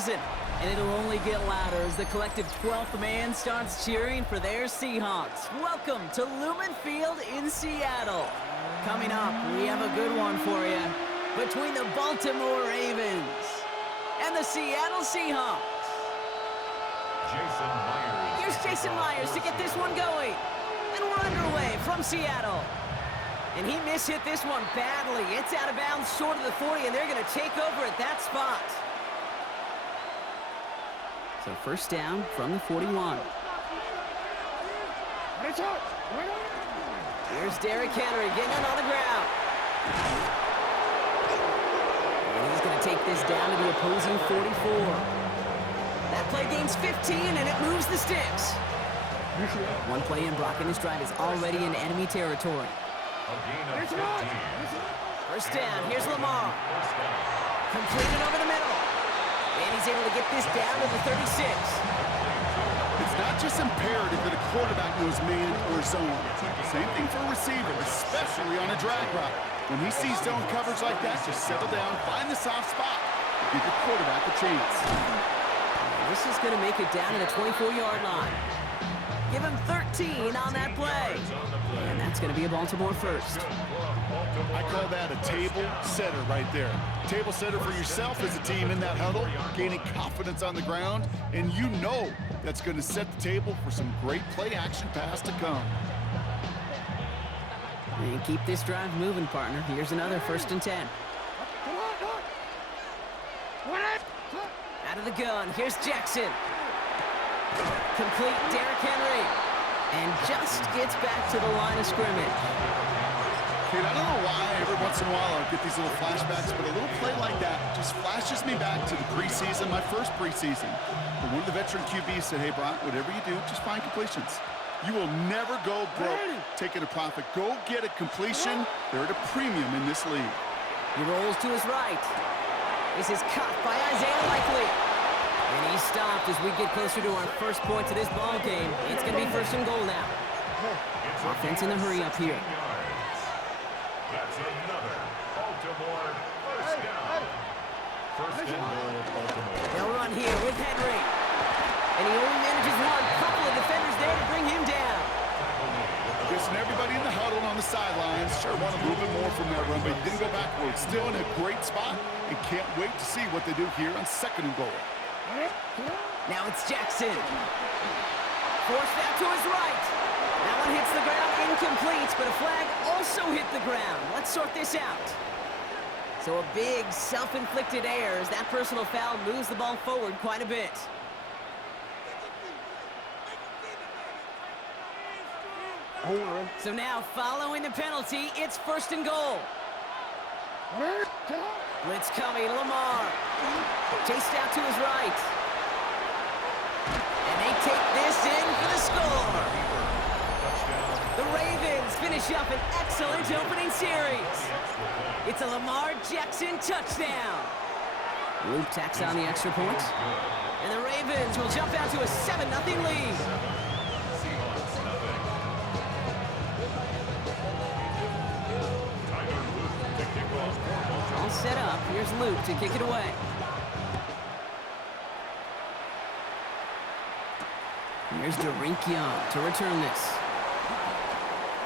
season. And it'll only get louder as the collective 12th man starts cheering for their Seahawks. Welcome to Lumen Field in Seattle. Coming up, we have a good one for you. Between the Baltimore Ravens and the Seattle Seahawks. Here's Jason Myers to get this one going. And we're underway from Seattle. And he mishit this one badly. It's out of bounds short of the 40, and they're going to take over at that spot. So first down from the 41. Here's Derrick Henry getting it on the ground. And he's going to take this down to the opposing 44. That play gains 15, and it moves the sticks. One play in, Brock, and his drive is already in enemy territory. First down, here's Lamar. Completed over the middle. And he's able to get this down to the 36. It's not just imperative that a quarterback knows man or zone. Same thing for a receiver, especially on a drag route. When he sees zone coverage like that, just settle down, find the soft spot, give your quarterback a chance. This is going to make it down to the 24-yard line. Give him 13 on that play. And that's going to be a Baltimore first. I call that a table setter right there. Table setter for yourself as a team in that huddle, gaining confidence on the ground, and you know that's going to set the table for some great play-action pass to come. And keep this drive moving, partner. Here's another 1st and 10. Out of the gun, here's Jackson. Complete, Derrick Henry. And just gets back to the line of scrimmage. Kate, I don't know why every once in a while I get these little flashbacks, but a little play like that just flashes me back to the preseason, my first preseason. But one of the veteran QBs said, hey, Brock, whatever you do, just find completions. You will never go broke taking a profit. Go get a completion. They're at a premium in this league. He rolls to his right. This is caught by Isaiah Likely. And he's stopped as we get closer to our first point to this ball game. It's going to be 1st and goal now. Offense in the hurry up here. That's another Baltimore first down. First and goal, Baltimore. They'll run here with Henry. And he only manages one. Couple of defenders there to bring him down. Guessing everybody in the huddle on the sidelines sure want a little bit more from that run, but he didn't go backwards. Still in a great spot and can't wait to see what they do here on 2nd and goal. Now it's Jackson. Forced out to his right. That one hits the ground, incomplete, but a flag also hit the ground. Let's sort this out. So a big self-inflicted error as that personal foul moves the ball forward quite a bit. So now, following the penalty, it's 1st and goal. Blitz coming, Lamar. Chased out to his right. And they take this in for the score. The Ravens finish up an excellent opening series. It's a Lamar Jackson touchdown. Luke tacks on the extra point. And the Ravens will jump out to a 7-0 lead. All set up. Here's Luke to kick it away. Here's Derrick Young to return this.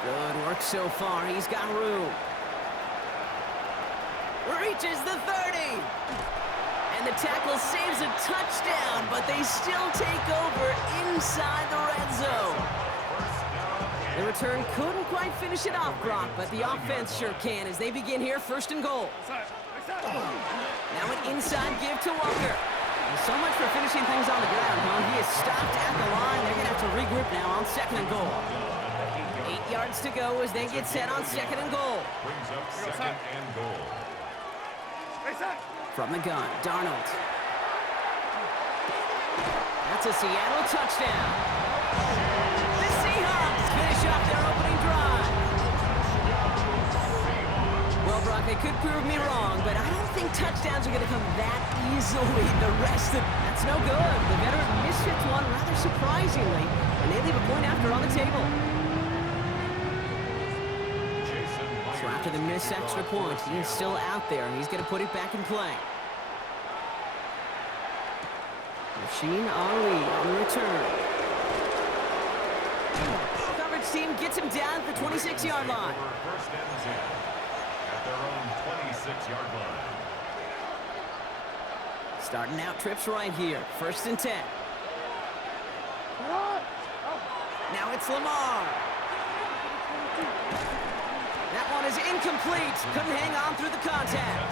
Good work so far. He's got room. Reaches the 30. And the tackle saves a touchdown, but they still take over inside the red zone. The return couldn't quite finish it off, Brock, but the offense sure can as they begin here 1st and goal. Now an inside give to Walker. And so much for finishing things on the ground, huh? He is stopped at the line. They're going to have to regroup now on 2nd and goal. 8 yards to go as they get set on 2nd and goal. Brings up 2nd and goal. From the gun, Darnold. That's a Seattle touchdown. The Seahawks finish off their opening drive. Well, Brock, they could prove me wrong, but I don't think touchdowns are going to come that easily. That's no good. The veteran mishits one rather surprisingly, and they leave a point after on the table. So after the missed extra point, he is still out there, and he's going to put it back in play. Machine Ali on the return. Coverage team gets him down at the 26-yard line. First and 10 at their own 26-yard line. Starting out trips right here. First and 10. Now it's Lamar. That one is incomplete. Couldn't hang on through the contact.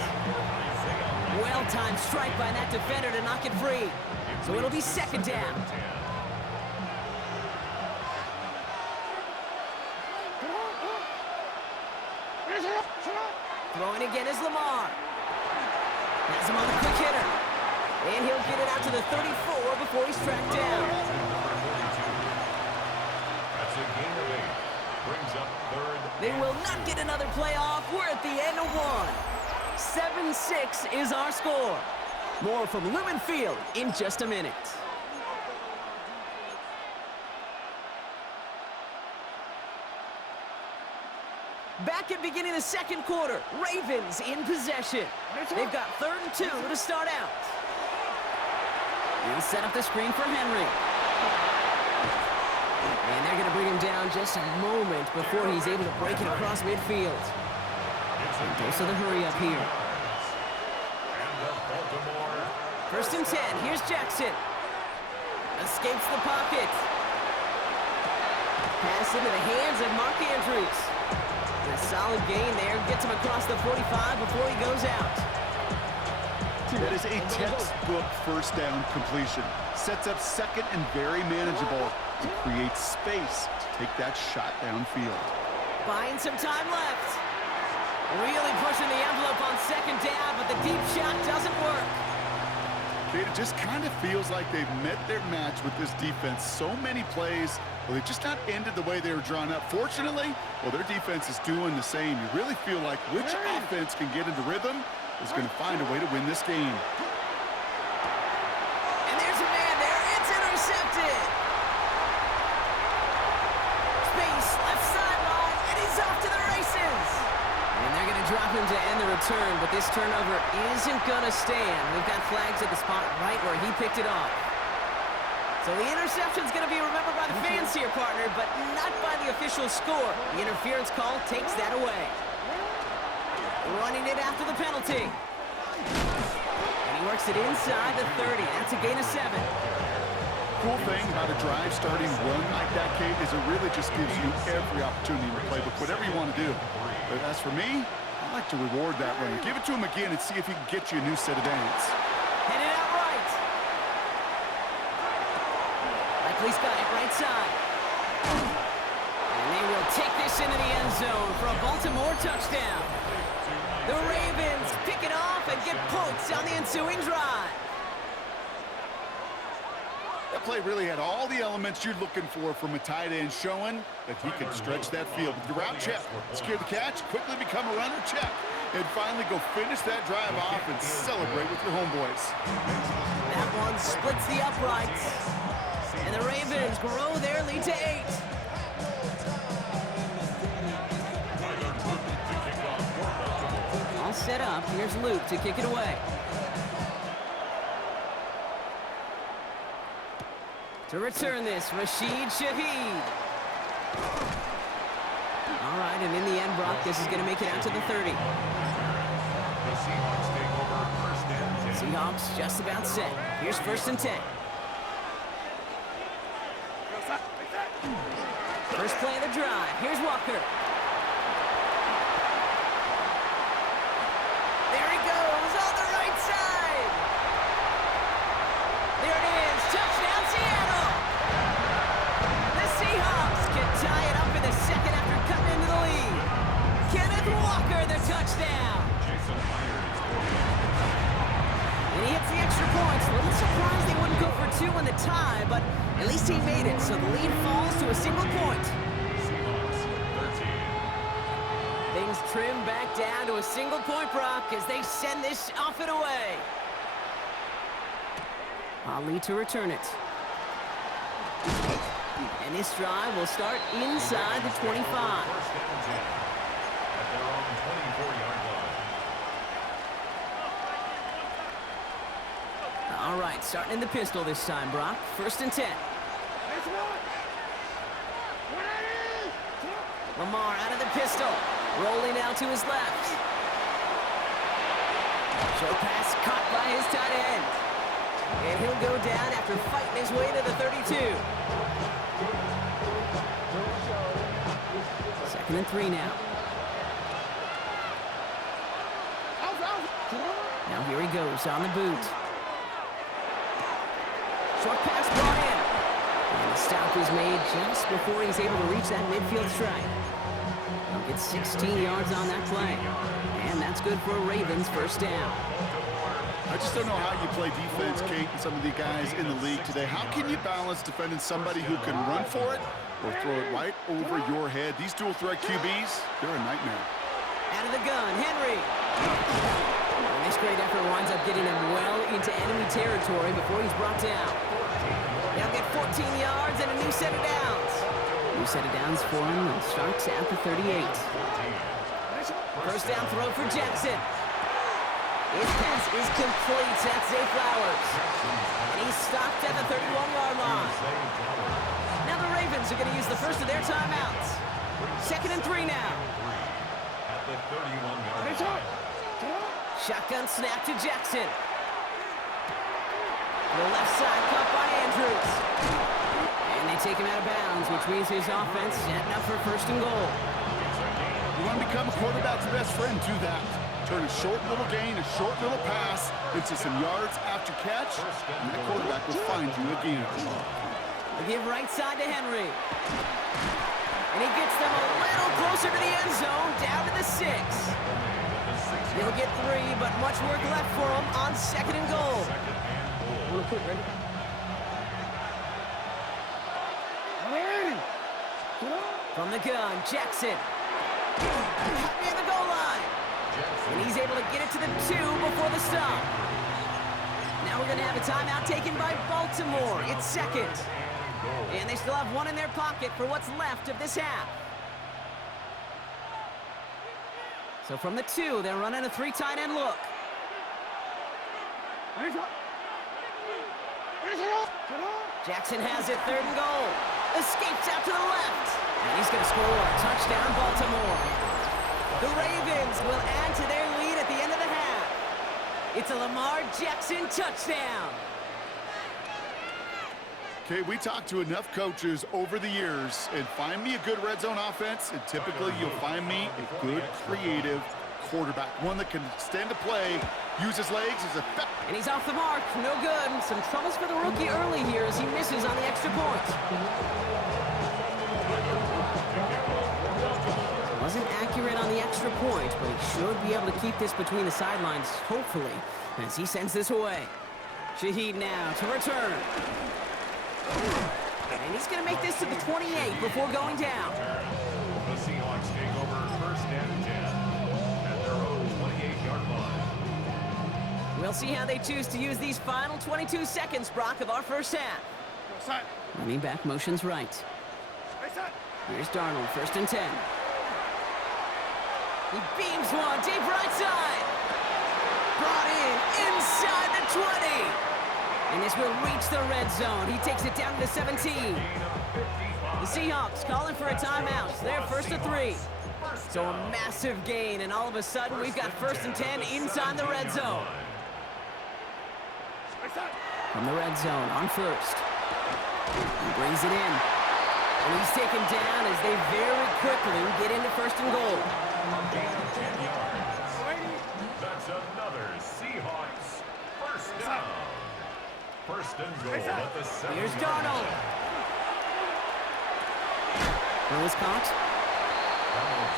Well-timed strike by that defender to knock it free. So it'll be second down. Throwing again is Lamar. Has him on the quick hitter. And he'll get it out to the 34 before he's tracked down. That's a gain of 8. Brings up third. They will not get another playoff. We're at the end of one. 7-6 is our score. More from Lumen Field in just a minute. Back at beginning of the second quarter, Ravens in possession. They've got 3rd and 2 to start out. He'll set up the screen for Henry. And they're going to bring him down just a moment before he's able to break it across midfield. Dose of the hurry up here. First and 10. Here's Jackson. Escapes the pocket. Pass into the hands of Mark Andrews. A solid gain there. Gets him across the 45 before he goes out. That is a textbook first down completion. Sets up second and very manageable to create space to take that shot downfield. Buying some time left. Really pushing the envelope on second down, but the deep shot doesn't work. It just kind of feels like they've met their match with this defense. So many plays, well, they just not ended the way they were drawn up. Fortunately, well, their defense is doing the same. You really feel like which offense can get into rhythm is going to find a way to win this game. And there's a man there. It's intercepted. Space, left sideline, and he's off to the races. And they're going to drop him to end the return, but this turnover isn't going to stand. We've got flags at the spot right where he picked it off. So the interception's going to be remembered by the fans here, partner, but not by the official score. The interference call takes that away. Running it after the penalty. And he works it inside the 30. That's a gain of 7. Cool thing about a drive starting run like that, Kate, is it really just gives you every opportunity in the playbook, whatever you want to do. But as for me, I like to reward that runner. Give it to him again and see if he can get you a new set of downs. Headed out right. Likely's got it right side. And they will take this into the end zone for a Baltimore touchdown. The Ravens pick it off and get points on the ensuing drive. That play really had all the elements you're looking for from a tight end, showing that he can stretch that field. With the route check, secure the catch, quickly become a runner check, and finally go finish that drive off and celebrate with your homeboys. That one splits the uprights, and the Ravens grow their lead to 8. All set up. Here's Luke to kick it away. To return this, Rashid Shaheed. All right, and in the end, Brock, this is going to make it out to the 30. The Seahawks take over first and 10. Seahawks just about set. Here's first and 10. First play of the drive. Here's Walker. There he goes on the right side. There it is. Touchdown, Seattle. The Seahawks can tie it up in the second after cutting into the lead. Kenneth Walker, the touchdown. And he hits the extra points. A little surprised they wouldn't go for 2 in the tie, but at least he made it, so the lead falls to a single point. Things trim back down to a single point, Brock, as they send this off and away. Ali to return it. And this drive will start inside the 25. All right, starting in the pistol this time, Brock. 1st and 10. Lamar out of the pistol. Rolling out to his left. Short pass caught by his tight end. And he'll go down after fighting his way to the 32. 2nd and 3 now. Now here he goes on the boot. Short pass brought in. And the stop is made just before he's able to reach that midfield strike. He'll get 16 yards on that play. And that's good for a Ravens 1st down. I just don't know how you play defense, Kate, and some of the guys in the league today. How can you balance defending somebody who can run for it or throw it right over your head? These dual threat QBs, they're a nightmare. Out of the gun, Henry. And this great effort winds up getting him well into enemy territory before he's brought down. He'll get 14 yards and a new set of downs. New set of downs for him and starts at the 38. 1st down throw for Jackson. His pass is complete. That's Zay Flowers. And he's stopped at the 31-yard line. Now the Ravens are going to use the first of their timeouts. 2nd and 3 now. At the 31-yard line. Shotgun snap to Jackson. The left side caught by Andrews. And they take him out of bounds, which means his offense setting up for 1st and goal. You want to become a quarterback's best friend, do that. Turn a short little gain, a short little pass into some yards after catch, and that quarterback will find you again. They give right side to Henry. And he gets them a little closer to the end zone, down to the 6. He'll get 3, but much work left for him on 2nd and goal. From the gun, Jackson. Near the goal line. And he's able to get it to the 2 before the stop. Now we're going to have a timeout taken by Baltimore. It's 2nd. And they still have 1 in their pocket for what's left of this half. So from the 2, they're running a 3 tight end look. Jackson has it, 3rd and goal. Escapes out to the left. And he's going to score. Touchdown, Baltimore. The Ravens will add to their lead at the end of the half. It's a Lamar Jackson touchdown. Okay, we talked to enough coaches over the years, and find me a good red zone offense, and typically you'll find me a good, creative quarterback. One that can extend a play, use his legs as a... And he's off the mark. No good. Some troubles for the rookie early here as he misses on the extra point. Wasn't accurate on the extra point, but he should be able to keep this between the sidelines, hopefully, as he sends this away. Shaheed now to return. And he's going to make this to the 28 before going down. The Seahawks take over 1st and 10 at their own 28-yard line. We'll see how they choose to use these final 22 seconds, Brock, of our first half. Running back motions right. Here's Darnold, 1st and 10. He beams one deep right side. Brought in inside the 20. And this will reach the red zone. He takes it down to the 17. The Seahawks calling for a timeout. They're 1st and 3. So a massive gain, and all of a sudden we've got 1st and 10 inside the red zone. From the red zone on 1st. He brings it in. And he's taken down as they very quickly get into 1st and goal. Gain of 10 yards. That's another Seahawks 1st down. 1st and goal at the 7. Here's Darnold. Throw is caught.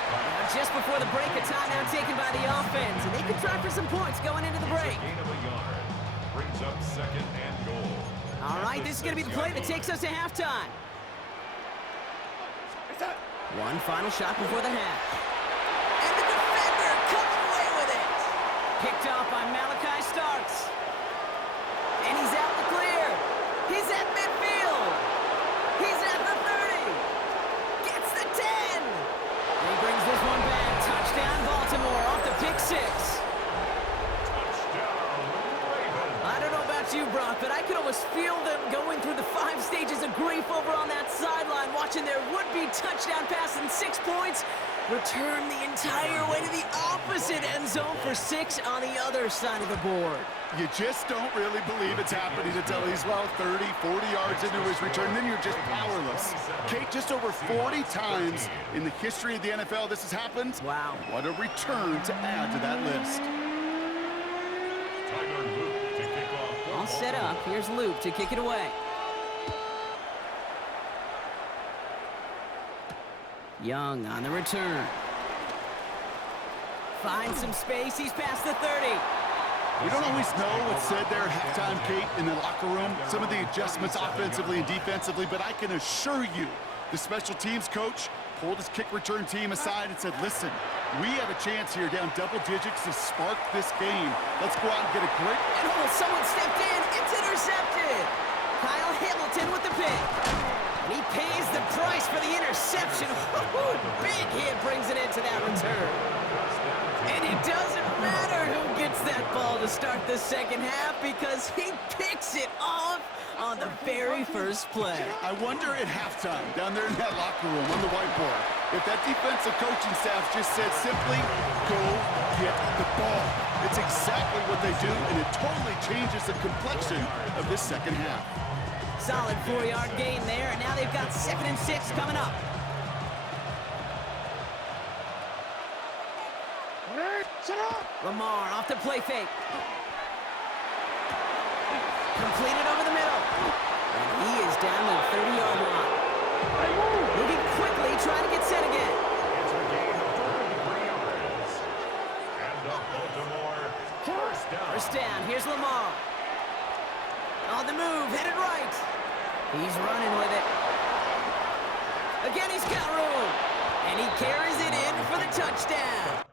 Now just before the break, a timeout taken by the offense, and they can try for some points going into the break. Gain of a yard. Brings up 2nd and goal. All right, this is going to be the play that takes us to halftime. One final shot before the half. And the defender comes away with it. Picked off by Malachi Starks. And he's out the clear. He's at midfield. He's at the 30. Gets the 10. And he brings this one back. Touchdown, Baltimore, off the pick 6. Touchdown, Ravens. I don't know about you, bro, not, but I could almost feel them going through the 5 stages of grief over on that sideline, watching their would-be touchdown pass in 6 points return the entire way to the opposite end zone for 6 on the other side of the board. You just don't really believe it's happening until he's, well, 30, 40 yards into his return. Then you're just powerless. Kate, just over 40 times in the history of the NFL this has happened. Wow. What a return to add to that list. All set up. Here's Luke to kick it away. Young on the return. Finds some space. He's past the 30. We don't always know what's said there at halftime, Kate, in the locker room. Some of the adjustments offensively and defensively, but I can assure you the special teams coach pulled his kick return team aside and said, listen, we have a chance here down double digits to spark this game. Let's go out and get a great... And someone stepped in. It's intercepted. Kyle Hamilton with the pick. And he pays the price for the interception. Big hit brings it into that return. And it doesn't matter who gets that ball to start the second half because he picks it off on the very first play. I wonder at halftime, down there in that locker room on the whiteboard, if that defensive coaching staff just said simply, go get the ball. It's exactly what they do, and it totally changes the complexion of this second half. Solid 4-yard gain there, and now they've got 2nd and 6 coming up. Lamar off the play fake. Completed over the middle. And he is down to the 30-yard line. Moving quickly, trying to get set again. It's a gain of 33 yards. And the Baltimore first down. First down, here's Lamar. On the move, headed right. He's running with it. Again, he's got room. And he carries it in for the touchdown.